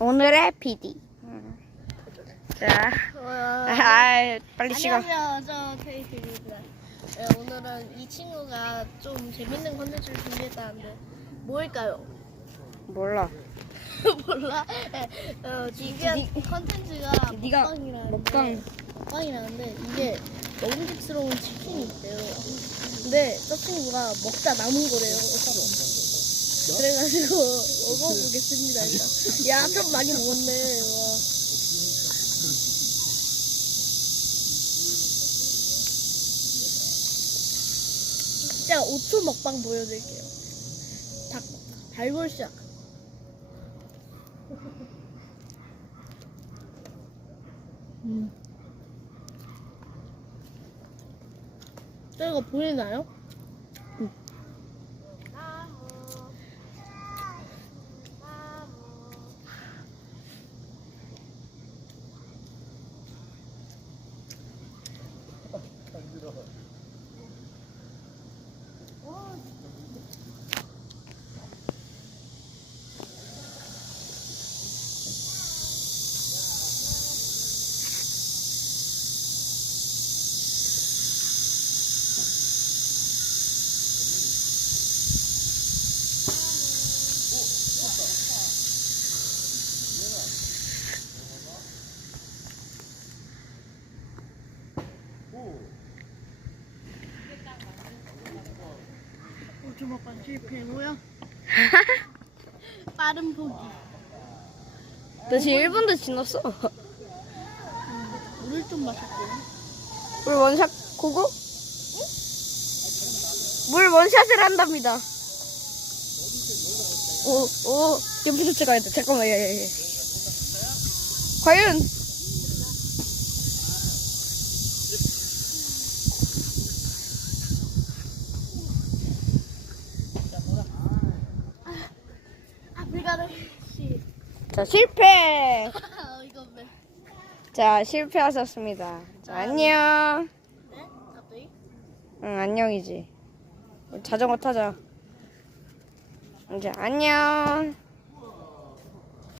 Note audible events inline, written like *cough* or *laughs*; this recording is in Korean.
오늘의 PD. 자, 아, 빨리 찍어. 안녕하세요. 저 케이트입니다. 네, 오늘은 이 친구가 좀 재밌는 컨텐츠를 준비했다는데 뭘까요? 몰라. *laughs* 몰라. 네, 어, 준비한 컨텐츠가 네가 먹방이라는데 먹방. 먹방이라는데 이게 먹음직스러운 치킨이 있대요. 근데 저 친구가 먹다 남은 거래요. 그래가지고 먹어보겠습니다. 일단. 야, 좀 많이 먹었네. 와. 진짜 5초 먹방 보여드릴게요. 닭, 발골 시작. 음. 저거 보이나요? 오초 먹방 실패고요. *laughs* 빠른 포기. 너 지금 1분도 지났어. 물을 좀 마실게요. 물 원샷 고고? 물 원샷을 한답니다. 오, 오, 옆에서 찍어야 돼. 잠깐만, 야, 야, 야. 과연? 자, 실패! 아, *laughs* 이거 왜? 자, 실패하셨습니다. 자, 안녕. 네? 갑자기? 응, 안녕이지. 자전거 타자. 이제 안녕.